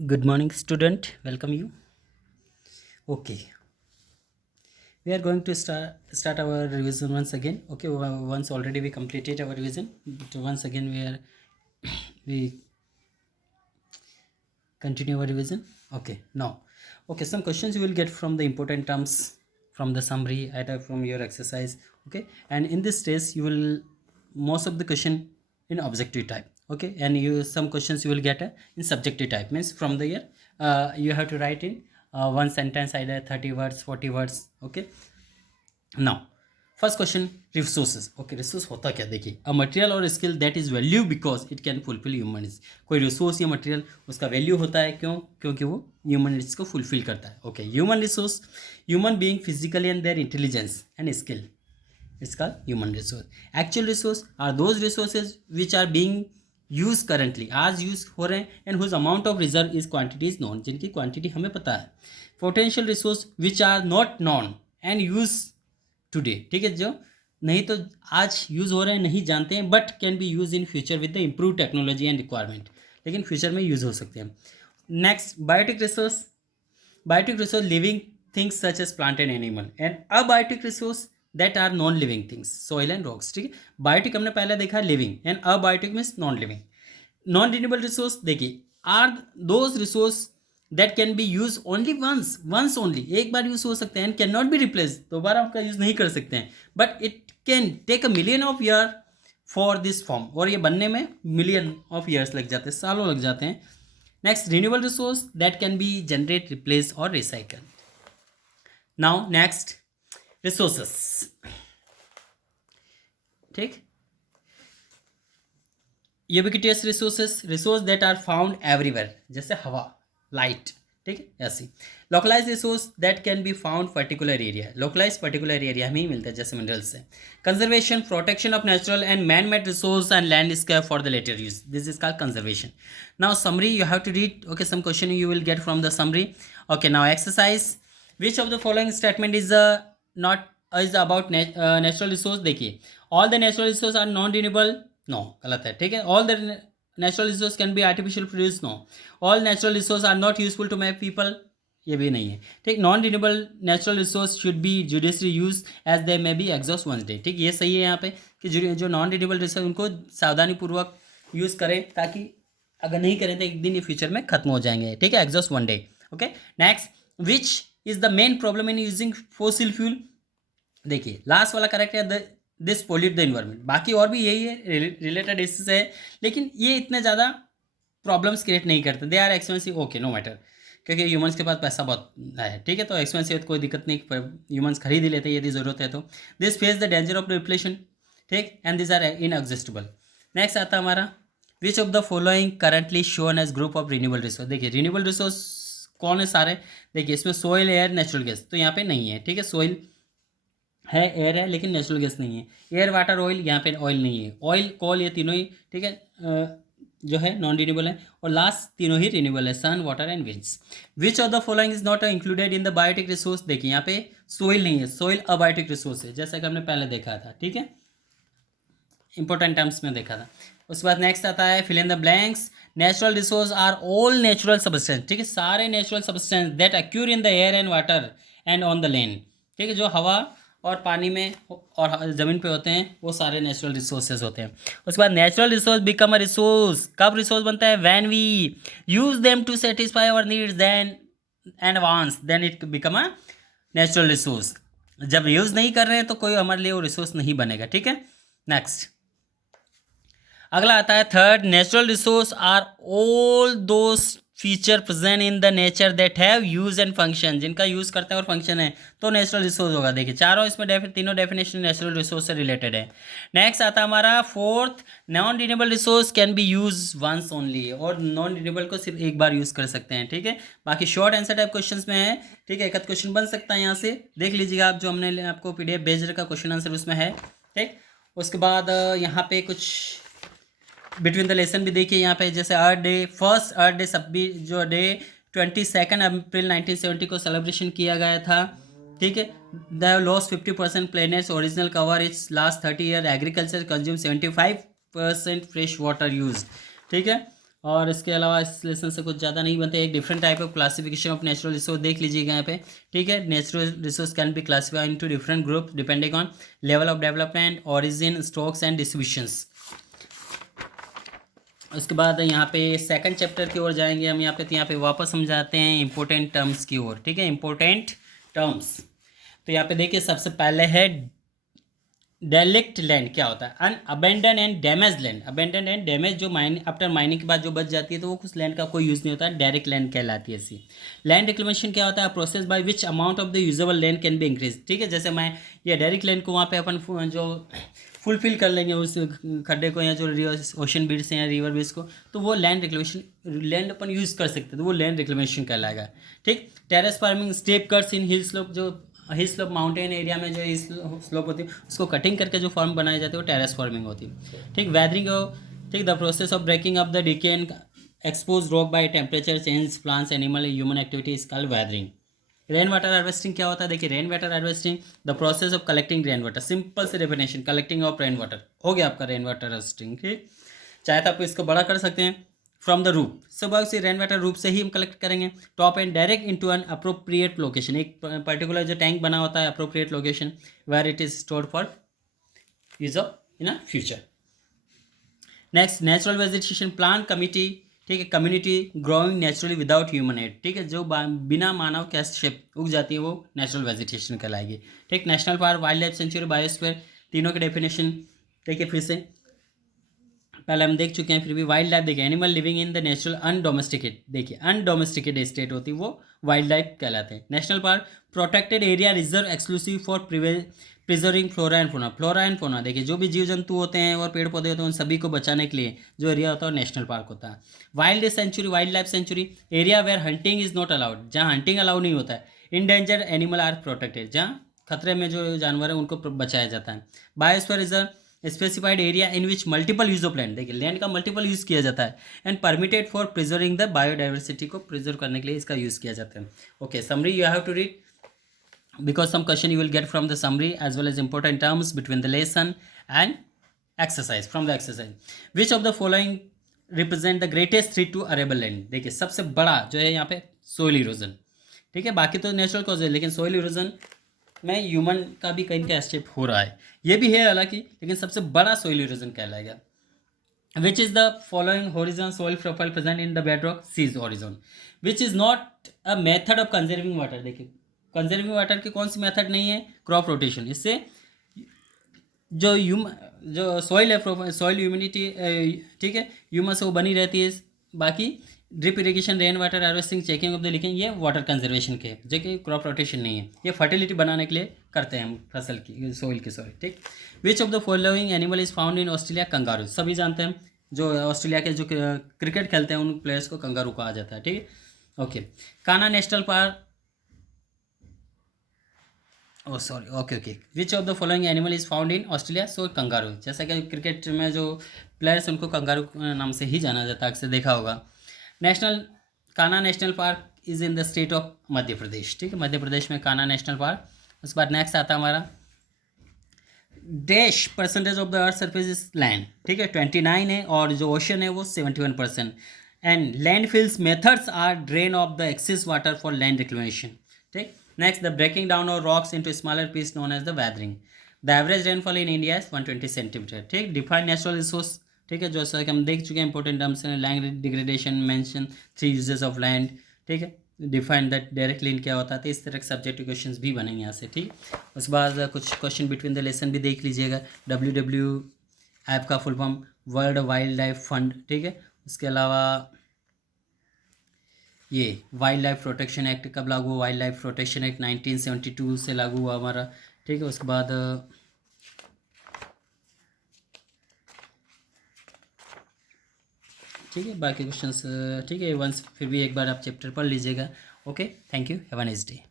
Good morning, student. Welcome you. Okay, we are going to start our revision once again. Okay, once already we completed our revision, but once again we continue our revision. Okay, now, okay, some questions you will get from the important terms from the summary either from your exercise. Okay, and in this stage you will most of the question in objective type. Okay, and you some questions you will get in subjective type, means from the year you have to write in one sentence either 30 words 40 words. Okay, now first question resources. Okay, resource होता क्या, देखिए a material और skill that is value because it can fulfil human needs. कोई resource या material उसका value होता है क्यों? क्योंकि वो ह्यूमन नीड्स को फुलफिल करता है. Okay, human resource, human being physically and their intelligence and skill, it's called human resource. Actual resource are those resources which are being use currently, आज यूज हो रहे हैं, and whose amount of reserve is quantity is known, जिनकी quantity हमें पता है. Potential resource which are not known and use today, ठीक है, जो नहीं तो आज यूज़ हो रहे हैं, नहीं जानते हैं, but can be use in future with the improve technology and requirement, लेकिन फ्यूचर में यूज़ हो सकते हैं. Next, biotic resource. Biotic resource living things such as plant and animal, and abiotic resource that are non living things, soil and rocks. ठीक है, biotic हमने पहले देखा living, and abiotic means non living. Non renewable resource देखिए are those resource that can be use only once only, एक बार use हो सकते हैं, and can not be replace, दोबारा आपका यूज नहीं कर सकते हैं, but it can take a million of year for this form, और ये बनने में मिलियन ऑफ ईयर्स लग जाते हैं, सालों लग जाते हैं. Next, renewable resource that can be generate, replace और रिसाइकल. Now next, resources. ठीक, ubiquitous resources, resource that are found everywhere, जैसे हवा, लाइट. ठीक है, ऐसी. Localize resource that can be found particular area, localize particular area में ही मिलता है, जैसे मिनरल्स से. Conservation, protection of natural and man made resource and landscape for the later use, this is called conservation. Now summary you have to read. Okay, some question you will get from the summary. Okay, now exercise. Which of the following statement is not is about natural resource. देखिए all the natural resource are non renewable, no, गलत है. ठीक है, all the natural resource can be artificial produce, no. All natural resource are not useful to my people, ये भी नहीं है. ठीक, non renewable natural resource should be judiciously use as they may be exhaust one day. ठीक, ये सही है यहाँ पे कि जो नॉन रिन्यूएबल रिसोर्स उनको सावधानीपूर्वक यूज़ करें, ताकि अगर नहीं करें तो एक दिन ये फ्यूचर में खत्म हो जाएंगे. ठीक है, exhaust one day. Okay, next, which is the main problem in using fossil fuel. देखिए लास्ट वाला करेक्ट है, दिस पोल्यूट द इन्वायरमेंट. बाकी और भी यही है, रिलेटेड इससे है, लेकिन ये इतने ज़्यादा प्रॉब्लम्स क्रिएट नहीं करते. They are expensive, okay, no matter, क्योंकि ह्यूमंस के पास पैसा बहुत है. ठीक है, तो एक्सपेंसिव है तो कोई दिक्कत नहीं, ह्यूमंस खरीद ही लेते हैं यदि ज़रूरत है तो. This face the danger of depletion. ठीक, एंड दिस आर इनएग्जिस्टेबल. नेक्स्ट आता है हमारा, विच of the following currently shown age group of renewable resource. देखिए रिन्यूएबल रिसोर्स कौन है सारे, देखिए इसमें सोइल, एयर, नेचुरल गैस, तो यहाँ पे नहीं है. ठीक है, सोइल है, एयर है, लेकिन नेचुरल गैस नहीं है. एयर, वाटर, ऑयल, यहाँ पे ऑयल नहीं है. ऑयल, कोल, ये तीनों ही ठीक है जो है नॉन रिन्यूएबल है, और लास्ट तीनों ही रिन्यूएबल है, sun, water and winds. Which of the following is not included in the biotic resource. देखिए यहाँ पे सोइल नहीं है, सोइल अबायोटिक रिसोर्स है, जैसा कि हमने पहले देखा था. ठीक है, इंपॉर्टेंट टर्म्स में देखा था. उसके बाद नेक्स्ट आता है fill in the blanks. Natural resource are all natural substance. ठीक है, सारे natural substance that occur in the air and water and on the land. ठीक है, जो हवा और पानी में और ज़मीन पे होते हैं वो सारे नेचुरल रिसोर्सेज होते हैं. उसके बाद natural resource become a resource, कब रिसोर्स बनता है, when we use them to satisfy our needs then and wants, then it become a natural resource. जब यूज़ नहीं कर रहे हैं तो कोई हमारे लिए वो रिसोर्स नहीं बनेगा. ठीक है, नेक्स्ट अगला आता है third, natural resource are all those feature present in the nature that have use and function, जिनका यूज़ करते हैं और फंक्शन है तो नेचुरल रिसोर्स होगा. देखिए चारों इसमें तीनों डेफिनेशन नेचुरल रिसोर्स से रिलेटेड है. नेक्स्ट आता हमारा fourth, non renewable resource can be use once only, और नॉन रिन्यूएबल को सिर्फ एक बार यूज़ कर सकते हैं. ठीक है, बाकी शॉर्ट आंसर टाइप क्वेश्चन में है. ठीक है, एक क्वेश्चन बन सकता है यहाँ से, देख लीजिएगा आप, जो हमने आपको PDF भेज रखा क्वेश्चन आंसर उसमें है. ठीक, उसके बाद यहाँ पे कुछ बिटवीन द लेसन भी देखिए, यहाँ पे जैसे अर्थ डे, फर्स्ट अर्थ डे सब भी जो डे 22 अप्रैल 1970 को सेलिब्रेशन किया गया था. ठीक है, the loss 50% planets original cover it's last 30 year, agriculture consume 75% fresh water use. ठीक है, और इसके अलावा इस लेसन से कुछ ज़्यादा नहीं बनते। एक different type of classification of natural resource देख लीजिएगा यहाँ पे, ठीक है। Natural resource can be classified into different group depending on level of development, origin, stocks and distributions. उसके बाद यहाँ पे सेकंड चैप्टर की ओर जाएंगे हम यहाँ पे, तो यहाँ पे वापस हम जाते हैं इंपॉर्टेंट टर्म्स की ओर, ठीक है। इंपॉर्टेंट टर्म्स, तो यहाँ पे देखिए सबसे पहले है डेलिक्ट लैंड। क्या होता है? An abandoned and damaged land. Abandoned and damaged जो माइनिंग आफ्टर माइनिंग के बाद जो बच जाती है तो वो कुछ लैंड का कोई यूज़ नहीं होता है, डायरेक्ट लैंड कहलाती है ऐसी। लैंड रिक्लेमेशन क्या होता है? Process by which amount of the usable land can be increase, ठीक है। जैसे मैं ये डायरेक्ट लैंड को वहाँ पे अपन जो फुलफिल कर लेंगे उस खड्डे को, या जो ओशन बीड्स हैं या रिवर बीड्स को, तो वो लैंड रिक्लेमेशन, लैंड अपन यूज़ कर सकते हैं, तो वो लैंड रिक्लेमेशन कहलाएगा, ठीक। Terrace farming, step cuts in hill slope, जो हिल स्लोप माउंटेन एरिया में जो स्लोप होती है उसको कटिंग करके जो फॉर्म बनाए जाते हैं वो टेरेस फार्मिंग होती है, ठीक। वैदरिंग, ठीक, the process of breaking up the decay and expose rock by temperature change, plants, animal, human activity is called weathering. Rain water harvesting क्या होता है? देखिए rain water harvesting, the process of collecting rain water, simple से definition, collecting of rain water हो गया आपका rain water harvesting, ठीक। चाहे तो आप इसको बड़ा कर सकते हैं, फ्रॉम द रूप, सब से रेन वाटर रूप से ही हम कलेक्ट करेंगे, top and direct into an appropriate location, एक पर्टिकुलर जो टैंक बना होता है appropriate location where it is stored for use of in a future. Next, natural vegetation plant committee, ठीक है, community growing naturally without human aid, ठीक है, जो बिना मानव के हस्तक्षेप उग जाती है वो नेचुरल वेजिटेशन कहलाएगी, ठीक। National park, wild life century, biosphere, तीनों के डेफिनेशन, ठीक है, फिर से पहले हम देख चुके हैं, फिर भी वाइल्ड लाइफ देखिए, animal living in the natural undomesticate, देखिए अनडोमेस्टिकेटेड स्टेट होती है वो वाइल्ड लाइफ कहलाते हैं। National park, protected area reserve exclusive for preserving flora and fauna, flora and fauna देखिए जो भी जीव जंतु होते हैं और पेड़ पौधे होते हैं उन सभी को बचाने के लिए जो एरिया होता है नेशनल पार्क होता है। Wild sanctuary, wild life sanctuary, area where hunting is not allowed, जहाँ हंटिंग अलाउ नहीं होता है। इंडेंजर्ड एनिमल आर प्रोटेक्टेड, जहाँ खतरे में जो जानवर है उनको बचाया जाता है। Biosphere reserve, specified area in which multiple use of land, देखिए लैंड का मल्टीपल यूज़ किया जाता है, and permitted for preserving the biodiversity, को प्रिजर्व करने के लिए इसका यूज़ किया जाता है। Okay, summary you have to read because some question you will get from the summary as well as important terms between the lesson and exercise, from the exercise which of the following represent the greatest threat to arable land, देखिए सबसे बड़ा जो है यहाँ पे soil erosion, ठीक है, बाकी तो नेचुरल कॉज है लेकिन सोइल इरोजन में ह्यूमन का भी कहीं का एस्टेप हो रहा है, ये भी है हालांकि, लेकिन सबसे बड़ा सोइल इरोजन कहलाएगा। Which is the following horizon soil profile present in the bedrock? Seas horizon. Which is not a method of conserving water, देखिए कंजर्विंग वाटर की कौन सी मेथड नहीं है? Crop rotation. इससे जो जो सॉइल है, सॉइल ह्यूमिडिटी, ठीक है, ह्यूमस वो बनी रहती है। बाकी drip irrigation, rain water harvesting, checking of the leaking, ये वाटर कंजर्वेशन के, जो कि क्रॉप रोटेशन नहीं है, ये फर्टिलिटी बनाने के लिए करते हैं हम फसल की, सॉइल की, सॉरी, ठीक। विच of the following animal is found in Australia? Kangaroo, सभी जानते हैं, जो ऑस्ट्रेलिया के जो क्रिकेट खेलते हैं उन प्लेयर्स को कंगारू कहा जाता है, ठीक है। Okay, Kanha national park, oh sorry, okay okay, which of the following animal is found in Australia? So kangaroo, जैसा कि क्रिकेट में जो प्लेयर्स उनको कंगारू नाम से ही जाना जाता है, अक्सर देखा होगा। National, Kanha national park is in the state of Madhya Pradesh, ठीक है, मध्य प्रदेश में कान्हा नेशनल पार्क। उसके बाद नेक्स्ट आता है हमारा dash percentage of the earth surface is land, ठीक है, 29 है, और जो ओशन है वो 71%। And land fills methods are drain of the excess water for land reclamation, ठीक। Next, the breaking down of rocks into smaller piece known as the weathering. The average rainfall in India is 120 centimeter, ठीक। Defined natural resource, ठीक है, जैसा कि हम देख चुके हैं इंपॉर्टेंट टर्म्स हैं, land degradation, mention 3 uses of land, ठीक है, डिफाइन दैट डायरेक्ट लिंक क्या होता है, तो इस तरह के सब्जेक्टिव क्वेश्चंस भी बनेंगे यहाँ से, ठीक। उसके बाद कुछ क्वेश्चन बिटवीन द लेसन भी देख लीजिएगा। WW ऐप का full form world wild life fund, ठीक है। उसके अलावा ये वाइल्ड लाइफ प्रोटेक्शन एक्ट कब लागू हुआ? वाइल्ड लाइफ प्रोटेक्शन एक्ट 1972 से लागू हुआ हमारा, ठीक है। उसके बाद ठीक है, बाकी क्वेश्चंस ठीक है, वंस फिर भी एक बार आप चैप्टर पढ़ लीजिएगा। Okay, thank you, have a nice day.